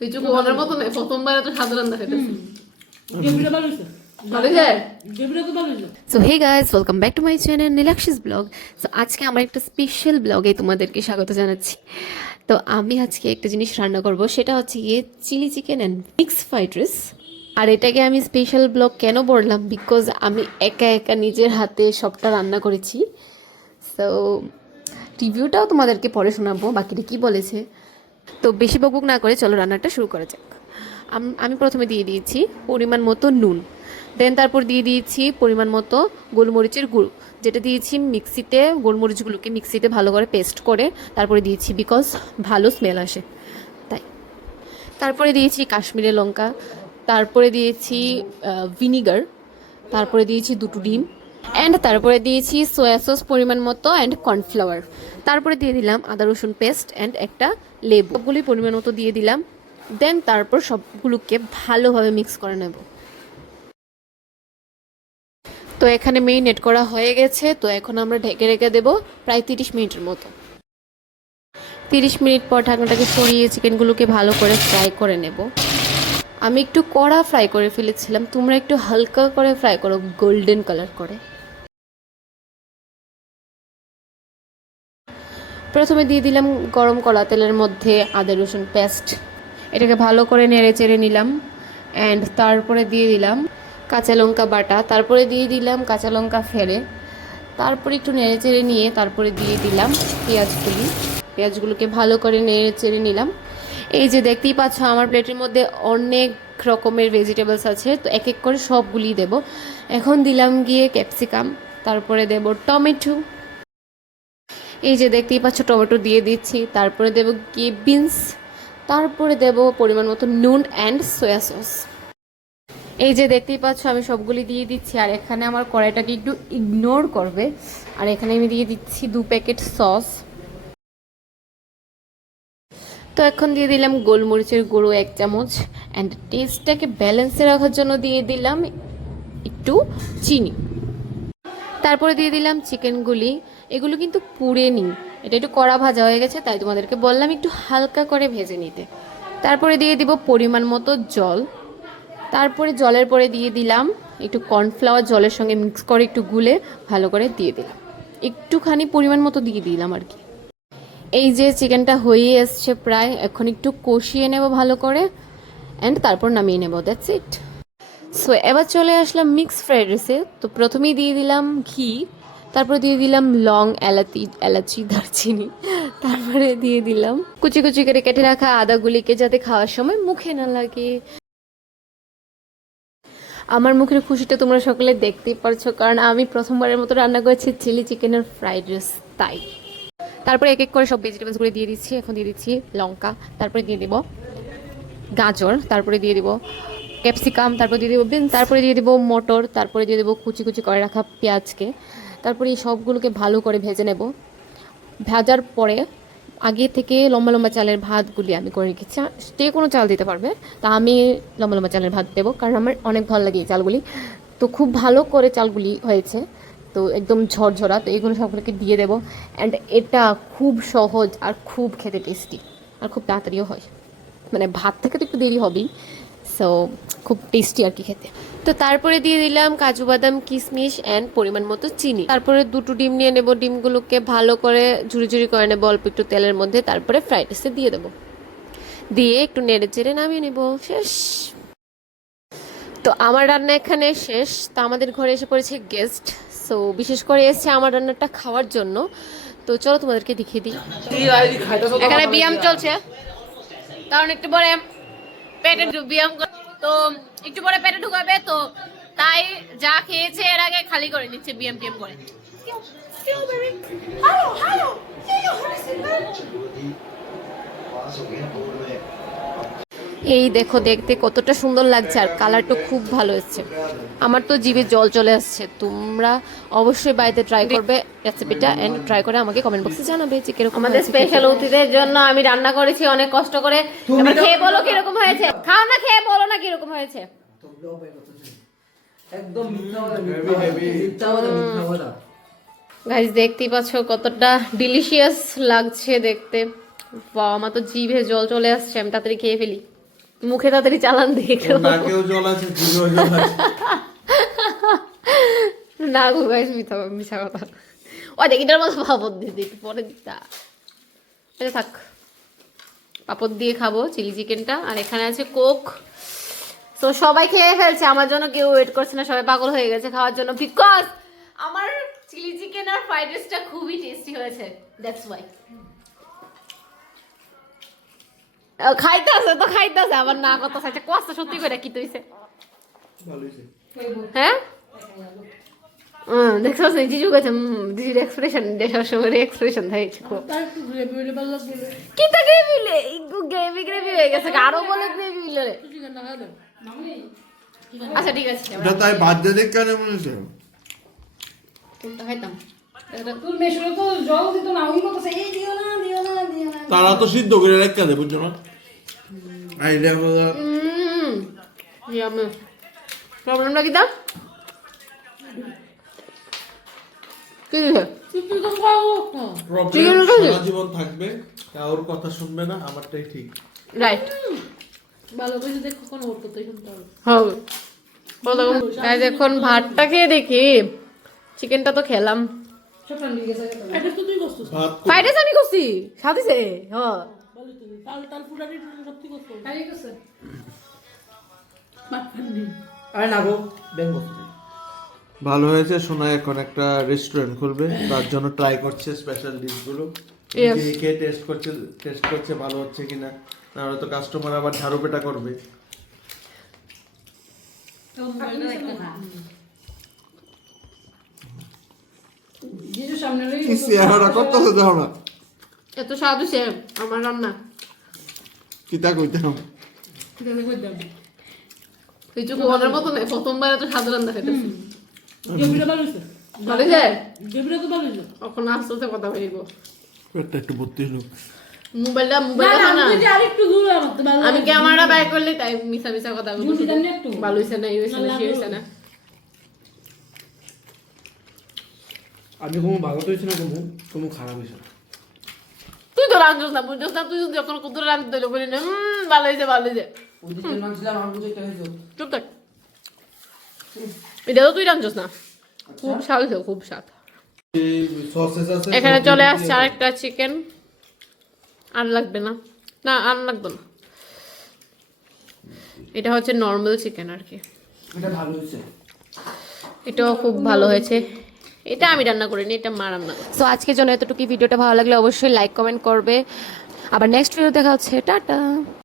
তুই চুপ মনের মতো নেই, প্রথমবার তো সাধারণ দেখাইতেছি। So hey guys, welcome back to my channel Nilakshi's blog. So আজকে আমার একটা স্পেশাল ব্লগে তোমাদেরকে স্বাগত জানাচ্ছি। তো আমি আজকে একটা জিনিস রান্না করব, সেটা হচ্ছে গিয়ে chilli chicken and mix fried rice. আর এটাকে আমি স্পেশাল ব্লগ কেন বললাম, বিকজ আমি একা একা নিজের হাতে সবটা রান্না করেছি। সো রিভিউটাও তোমাদেরকে পরে শোনাবো বাকিটা কী বলেছে। তো বেশি বকবক না করে চলো রান্নাটা শুরু করা যাক। আমি প্রথমে দিয়ে দিয়েছি পরিমাণ মতো নুন, দেন তারপর দিয়ে দিয়েছি পরিমাণ মতো গোলমরিচের গুঁড়ো, যেটা দিয়েছি মিক্সিতে, গোলমরিচগুলোকে মিক্সিতে ভালো করে পেস্ট করে তারপরে দিয়েছি, বিকজ ভালো স্মেল আসে তাই। তারপরে দিয়েছি কাশ্মীরি লঙ্কা, তারপরে দিয়েছি ভিনিগার, তারপরে দিয়েছি দুটো ডিম, অ্যান্ড তারপরে দিয়েছি সয়া সস পরিমাণ মতো অ্যান্ড কর্নফ্লাওয়ার। তারপরে দিয়ে দিলাম আদা রসুন পেস্ট অ্যান্ড একটা লেবু, সবগুলি পরিমাণ মতো দিয়ে দিলাম। দেন তারপর সবগুলোকে ভালোভাবে মিক্স করে নেব। তো এখানে মেরিনেট করা হয়ে গেছে, তো এখন আমরা ঢেকে রেখে দেবো প্রায় 30 মিনিটের মতো। 30 মিনিট পর ঢাকনাটাকে সরিয়ে চিকেনগুলোকে ভালো করে ফ্রাই করে নেব। আমি একটু কড়া ফ্রাই করে ফেলেছিলাম, তোমরা একটু হালকা করে ফ্রাই করো, গোল্ডেন কালার করে। প্রথমে দিয়ে দিলাম গরম কড়া তেলের মধ্যে আদা রসুন পেস্ট, এটাকে ভালো করে নেড়ে চেড়ে নিলাম। অ্যান্ড তারপরে দিয়ে দিলাম কাঁচা লঙ্কা বাটা, তারপরে দিয়ে দিলাম কাঁচা লঙ্কা ফেলে, তারপরে একটু নেড়ে চেড়ে নিয়ে তারপরে দিয়ে দিলাম পেঁয়াজগুলোকে ভালো করে নেড়ে চেড়ে নিলাম। এই যে দেখতেই পাচ্ছ আমার প্লেটের মধ্যে অনেক রকমের ভেজিটেবলস আছে, তো এক এক করে সবগুলি দেব। এখন দিলাম গিয়ে ক্যাপসিকাম, তারপরে দেব টমেটো, এই যে দেখতেই পাচ্ছ টমেটো দিয়ে দিচ্ছি, তারপরে দেব গিয়ে বিনস, তারপরে দেব পরিমাণ মতো নুন অ্যান্ড সয়া সস। এই যে দেখতেই পাচ্ছ আমি সবগুলি দিয়ে দিচ্ছি। আর এখানে আমার কড়াইটাকে একটু ইগনোর করবে। আর এখানে আমি দিয়ে দিচ্ছি 2 প্যাকেট সস। তো এখন দিয়ে দিলাম গোলমরিচের গুঁড়ো 1 চামচ, অ্যান্ড টেস্টটাকে ব্যালেন্সে রাখার জন্য দিয়ে দিলাম একটু চিনি। তারপরে দিয়ে দিলাম চিকেনগুলি, এগুলো কিন্তু পুড়ে নিই, এটা একটু কড়া ভাজা হয়ে গেছে, তাই তোমাদেরকে বললাম একটু হালকা করে ভেজে নিতে। তারপরে দিয়ে দিব পরিমাণ মতো জল, তারপরে জলের পরে দিয়ে দিলাম একটু কর্নফ্লাওয়ার, জলের সঙ্গে মিক্স করে একটু গুলে ভালো করে দিয়ে দিলাম, একটুখানি পরিমাণ মতো দিয়ে দিলাম আর কি। এই যে চিকেনটা হয়ে এসছে প্রায়, এখন একটু কষিয়ে নেব ভালো করে, অ্যান্ড তারপর নামিয়ে নেব, দ্যাটস ইট। সো এবার চলে আসলাম মিক্স ফ্রাইড রাইসে। তো প্রথমেই দিয়ে দিলাম ঘি, তারপরে দিয়ে দিলাম লং, এলাচি, দারচিনি, তারপরে দিয়ে দিলাম কুচি কুচি করে কেটে রাখা আদাগুলিকে, যাতে খাওয়ার সময় মুখে না লাগে। আমার মুখের খুশিটা তোমরা সকলে দেখতেই পারছো, কারণ আমি প্রথমবারের মতো রান্না করেছি চিলি চিকেনের ফ্রাইড রাইস তাই। তারপরে এক এক করে সব ভেজিটেবলসগুলো দিয়ে দিচ্ছি। এখন দিয়ে দিচ্ছি লঙ্কা, তারপরে দিয়ে দিব গাজর, তারপরে দিয়ে দিব ক্যাপসিকাম, তারপরে দিয়ে দেবো বিনস, তারপরে দিয়ে দেবো মটর, তারপরে দিয়ে দেবো কুচি কুচি করে রাখা পেঁয়াজকে। তারপরে এই সবগুলোকে ভালো করে ভেজে নেব। ভাজার পরে আগে থেকে লম্বা লম্বা চালের ভাতগুলি আমি করে রেখেছি, যে কোনো চাল দিতে পারবে, তা আমি লম্বা লম্বা চালের ভাত দেবো, কারণ আমার অনেক ভালো লাগে এই চালগুলি। তো খুব ভালো করে চালগুলি হয়েছে, তো একদম ঝরঝরা, তো এগুলো সবগুলোকে দিয়ে দেবো। অ্যান্ড এটা খুব সহজ আর খুব খেতে টেস্টি, আর খুব তাড়াতাড়িও হয়, মানে ভাত থেকে তো একটু দেরি হবেই, সো খুব টেস্টি আর কি খেতে। তো তারপরে দিয়ে দিলাম কাজু বাদাম কিশমিশ অ্যান্ড পরিমাণ মতো চিনি। তারপরে দুটো ডিম নিয়ে নেব, ডিমগুলোকে ভালো করে ঝুড়ি ঝুড়ি করে নেবো অল্প একটু তেলের মধ্যে, তারপরে ফ্রাইড রাইসে দিয়ে দেবো, দিয়ে একটু নেড়ে চেড়ে নামিয়ে নেব, শেষ। তো আমার রান্না এখানে শেষ। তো আমাদের ঘরে এসে পড়েছে গেস্ট, সো বিশেষ করে এসছে আমার রান্নাটা খাওয়ার জন্য। তো চলো তোমাদেরকে দেখিয়ে দিই। এখানে ব্যায়াম চলছে, কারণ একটু পরে পেটে ব্যায়াম, তো একটু পরে পেটে ঢুকাবে, তো তাই যা খেয়েছে এর আগে খালি করে নিচ্ছে ব্যায়াম টিয়াম করে। এই দেখো, দেখতে কতটা সুন্দর লাগছে, আর কালারটা খুব ভালো এসছে। আমার তো জিভে জল চলে আসছে। তোমরা অবশ্যই বাড়িতে ট্রাই করবে রেসিপিটা, এন্ড ট্রাই করে আমাকে কমেন্ট বক্সে জানাবে যে কিরকম। আমাদের স্পেশাল অতিথিদের জন্য আমি রান্না করেছি অনেক কষ্ট করে। এবার খেয়ে বলো কিরকম হয়েছে, খাও না, খেয়ে বলো না কিরকম হয়েছে। একদম গাইস দেখতেই পাচ্ছ কতটা ডিলিশিয়াস লাগছে দেখতে। বাহ, আমার তো জিভে জল চলে আসছে, আমি তাড়াতাড়ি খেয়ে ফেলি। মুখে তাড়াতাড়ি চালান দেখে নাকেও জল আছে, জিভেও জল আছে। না গো গাইস, মিথ্যা কথা। ও দেখ, এটার মতো পাপড় দিয়ে দিই পরে দিতা। এটা থাক, পাপড় দিয়ে খাবো চিলি চিকেনটা। আর এখানে আছে কোক। তো সবাই খেয়ে ফেলছে, আমার জন্য কেউ ওয়েট করছে না, সবাই পাগল হয়ে গেছে খাওয়ার জন্য, বিকজ আমার চিলি চিকেন আর ফ্রাইড রাইসটা খুবই টেস্টি হয়েছে, দ্যাটস ওয়াই। খাইতেছে তো খাইতেছে, আবার না কথা চাইছে, কষ্ট সত্যি করে কি তৈছে। হ্যাঁ দেখছো জিজু গেছে, জিজুর এক্সপ্রেশন দেখার সময় এক্সপ্রেশন থাকছে খুব। কি তা গ্রেভি গ্রেভি হয়ে গেছে, আরো বলে গ্রেভি মিলে। আচ্ছা ঠিক আছে, এটা তাই বাজে দেখ কেন মনে হচ্ছে? কোনটা খাইতাম? তোর মেশরে তো জল দিত না, ওই মতো এই দিও না দিও না দিও না। তারা তো সিদ্ধ করে রেখে দেয়, বুঝছো না? আইডিয়া হলো ইয়ামি। প্রবলেমটা কি তা? কি দিছে? তুই তো খাও। প্রবলেম সারা জীবন থাকবে, কারোর কথা শুনবে না, আমারটাই ঠিক। রাইট। ভালো করে দেখো কোন ওর কথাই শুনতে হবে। হবে। গাইস এখন ভাতটা খেয়ে দেখি, চিকেনটা তো খেলাম। সব ঠান্ডা গেছে। এটা তো তুই করছিস। ভাত ফ্রাইড রাইস আমি করছি, সাথে হ্যাঁ। বলি তুই তাল তাল ফুটানি সত্যি করছিস। তাই করছিস। মাফানি। আরে না গো, বেঙ্গো। ভালো হয়েছে। সোনা এখন একটা রেস্টুরেন্ট খুলবে, তার জন্য ট্রাই করছে স্পেশাল ডিশগুলো। Yes. কে টেস্ট করছে ভালো হচ্ছে কিনা, না হলে তো কাস্টমার আবার ঝাড়ু পেটা করবে। তো মোবাইলটা একটা খা। জিজু সামনে লই। কি চেহারা করতেছে দেখো না, এত স্বাদ হয়েছে আমার রান্না। কিতা কইতাম। দেনে কই দাম। কিছু কোয়াদের মতো নেই, প্রথমবার এত স্বাদ রান্না খেতেছি। জেবিটা ভালো হইছে। ভালো যায় জেবিটা তো ভালো হইছে। এখন আস্তে কথা বলব। পেটটা একটু ভর্তি হলো। মোবাইলটা না না, তুই আরেকটু দূরে আমাকে ভালো। আমি ক্যামেরাটা বাই করলে তাই মিছা কথা বলবো। জুটি দেন না একটু। ভালো হয়েছে না, এই হয়েছে না, সেই হয়েছে না। আমি কোনো ভালো তো হয়েছে না, কোনো খারাপ হয়েছে না। তুই তো রাঁধছিস না, বুঝছিস না, তুই যদি যখন কুতুরে রাঁধতে দিল বলি না ভালো হয়েছে ভালো হয়েছে। ওই যে তেল মাখছিলাম, আমার বুঝে একটা হয়েছে। চুপ থাক, এটা তো তুই রাঁধছিস না। খুব স্বাদ হয়েছে, খুব স্বাদ। সসেস আছে, এখানে চলে আসছে আরেকটা চিকেন। আর লাগবে না, না আর লাগবে না। এটা হচ্ছে নর্মাল চিকেন আর কি। এটা ভালো হয়েছে। এটাও খুব ভালো হয়েছে। এটা আমি রান্না করিনি, এটা মা রান্না করে। সো আজকের জন্য এতটুকু। ভিডিওটা ভালো লাগলে অবশ্যই লাইক কমেন্ট করবে। আবার নেক্সট ভিডিও দেখা হচ্ছে, টাটা।